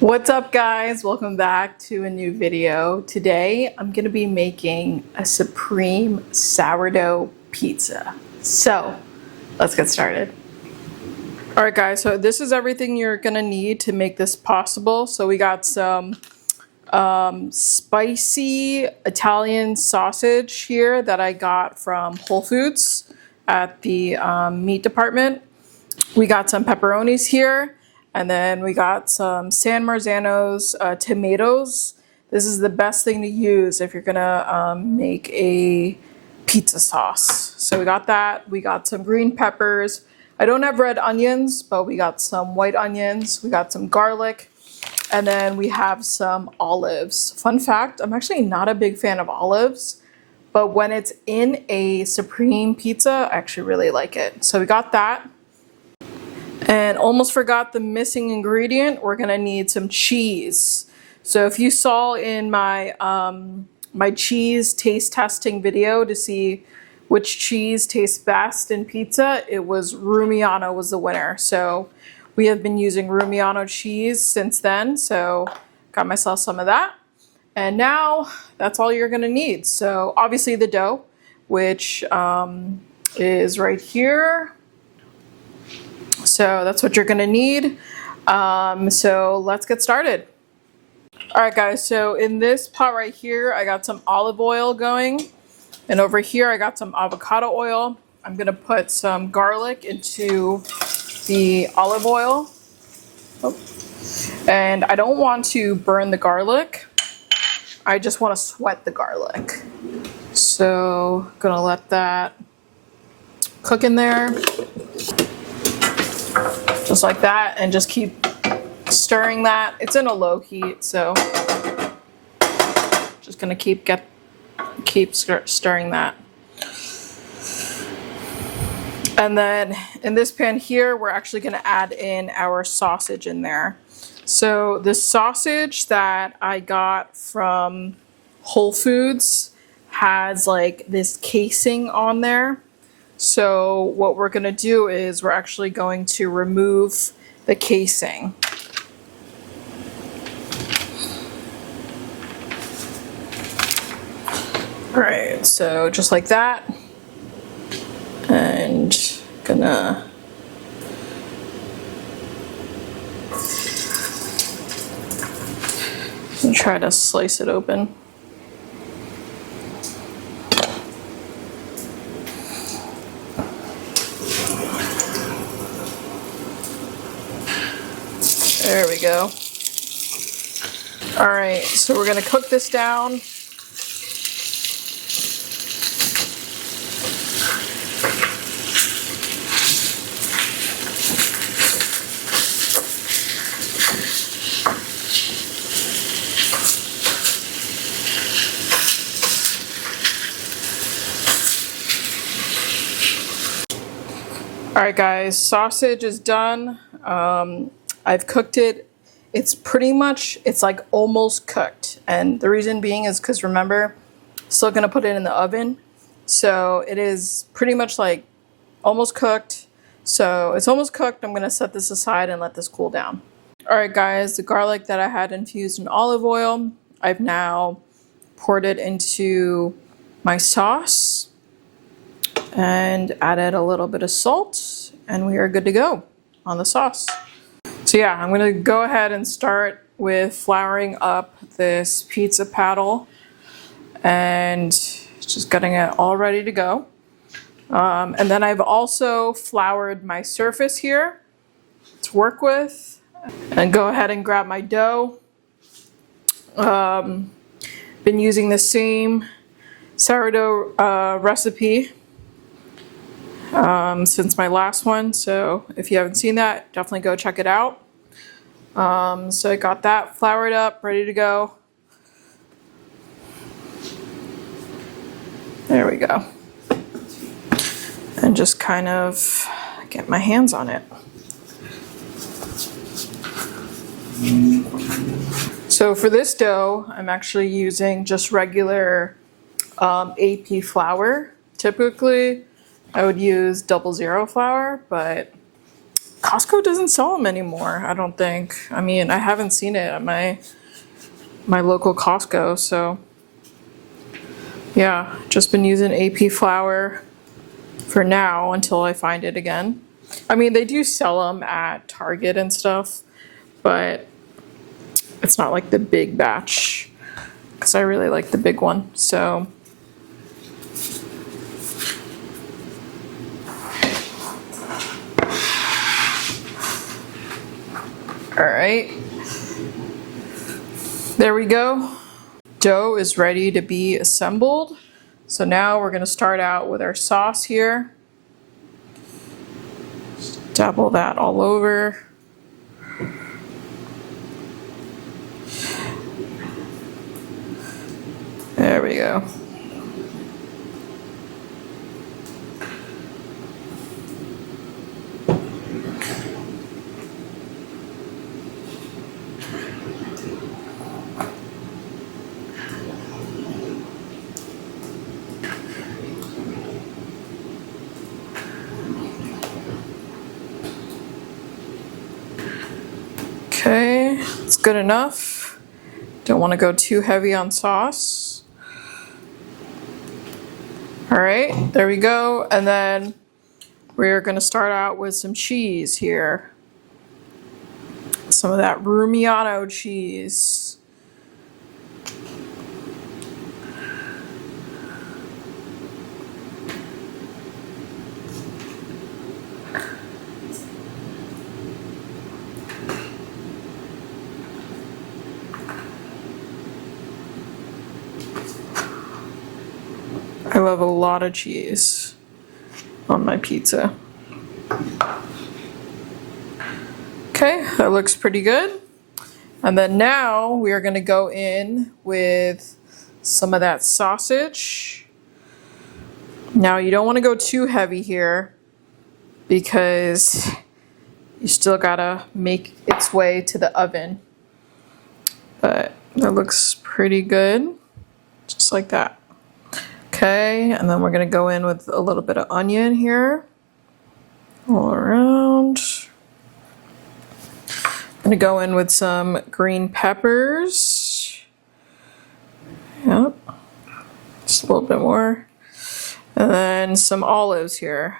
What's up, guys? Welcome back to a new video. Today I'm gonna be making a supreme sourdough pizza. So let's get started. All right, guys, so this is everything you're gonna need to make this possible. So we got some spicy Italian sausage here that I got from Whole Foods at the meat department. We got some pepperonis here, and then we got some San Marzano's tomatoes. This is the best thing to use if you're gonna make a pizza sauce. So we got that. We got some green peppers. I don't have red onions, but we got some white onions. We got some garlic, and then we have some olives. Fun fact, I'm actually not a big fan of olives, but when it's in a supreme pizza, I actually really like it. So we got that. And almost forgot the missing ingredient. We're gonna need some cheese. So if you saw in my my cheese taste testing video to see which cheese tastes best in pizza, it was Rumiano was the winner. So we have been using Rumiano cheese since then. So got myself some of that. And now that's all you're gonna need. So obviously the dough, which is right here. So that's what you're gonna need. So let's get started. All right, guys, so in this pot right here, I got some olive oil going. And over here, I got some avocado oil. I'm gonna put some garlic into the olive oil. Oh. And I don't want to burn the garlic. I just wanna sweat the garlic. So I'm gonna let that cook in there. Just like that, and just keep stirring that. It's in a low heat, so just gonna keep stirring that. And then in this pan here, we're actually gonna add in our sausage in there. So the sausage that I got from Whole Foods has like this casing on there. So what we're gonna do is we're actually going to remove the casing. All right, so just like that. And gonna try to slice it open. There we go. All right, so we're gonna cook this down. All right, guys, sausage is done. I've cooked it. It's like almost cooked. And the reason being is because remember, still gonna put it in the oven. So it is pretty much like almost cooked. So it's almost cooked. I'm gonna set this aside and let this cool down. All right, guys, the garlic that I had infused in olive oil, I've now poured it into my sauce and added a little bit of salt, and we are good to go on the sauce. So yeah, I'm gonna go ahead and start with flouring up this pizza paddle and just getting it all ready to go. And then I've also floured my surface here to work with. And go ahead and grab my dough. Been using the same sourdough recipe since my last one, so if you haven't seen that, definitely go check it out. So I got that floured up, ready to go. There we go. And just kind of get my hands on it. So for this dough, I'm actually using just regular AP flour. Typically, I would use 00 flour, but Costco doesn't sell them anymore, I don't think. I mean, I haven't seen it at my local Costco, so yeah, just been using AP flour for now until I find it again. I mean, they do sell them at Target and stuff, but it's not like the big batch because I really like the big one. So all right, there we go. Dough is ready to be assembled. So now we're going to start out with our sauce here. Just dabble that all over. There we go. Okay, it's good enough. Don't want to go too heavy on sauce. All right, there we go. And then we're going to start out with some cheese here. Some of that Rumiano cheese. I love a lot of cheese on my pizza. Okay, that looks pretty good. And then now we are going to go in with some of that sausage. Now you don't want to go too heavy here because you still gotta make its way to the oven. But that looks pretty good, just like that. Okay, and then we're gonna go in with a little bit of onion here, all around. I'm gonna go in with some green peppers. Yep, just a little bit more. And then some olives here.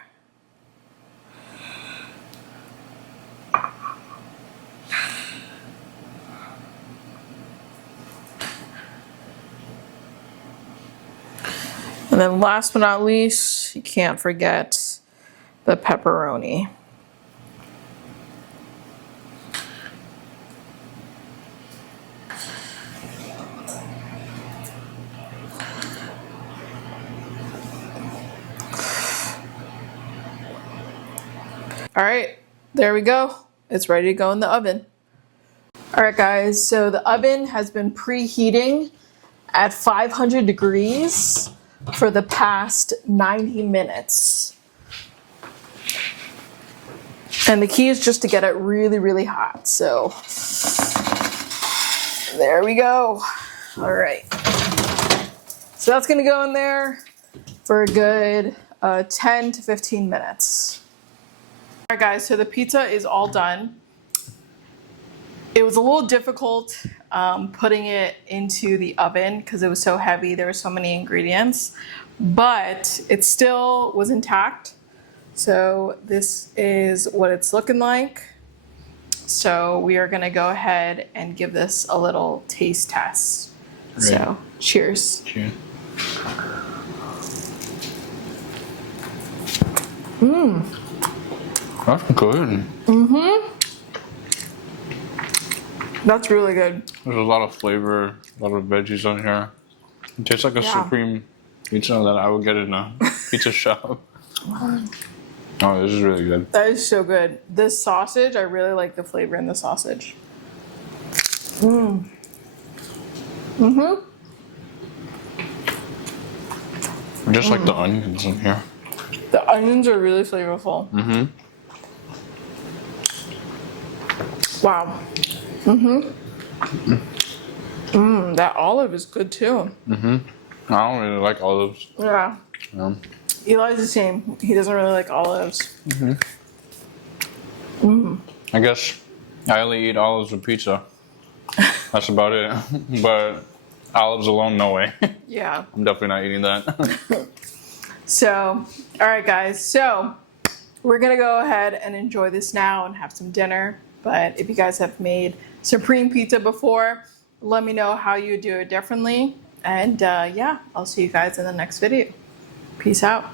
And then last but not least, you can't forget the pepperoni. All right, there we go. It's ready to go in the oven. All right, guys, so the oven has been preheating at 500 degrees for the past 90 minutes. And the key is just to get it really, really hot. So there we go. All right. So that's gonna go in there for a good 10 to 15 minutes. All right, guys, so the pizza is all done. It was a little difficult putting it into the oven because it was so heavy. There were so many ingredients, but it still was intact. So this is what it's looking like. So we are gonna go ahead and give this a little taste test. Great. So cheers. Cheers. That's good. That's really good. There's a lot of flavor, a lot of veggies on here. It tastes like a supreme pizza that I would get in a pizza shop. Oh, this is really good. That is so good. This sausage, I really like the flavor in the sausage. Just like the onions in here. The onions are really flavorful. Wow. That olive is good too. I don't really like olives. Yeah. Eli's the same. He doesn't really like olives. I guess I only eat olives with pizza. That's about it. But olives alone, no way. Yeah. I'm definitely not eating that. So, all right, guys. So, we're going to go ahead and enjoy this now and have some dinner. But if you guys have made supreme pizza before, let me know how you do it differently. And yeah, I'll see you guys in the next video. Peace out.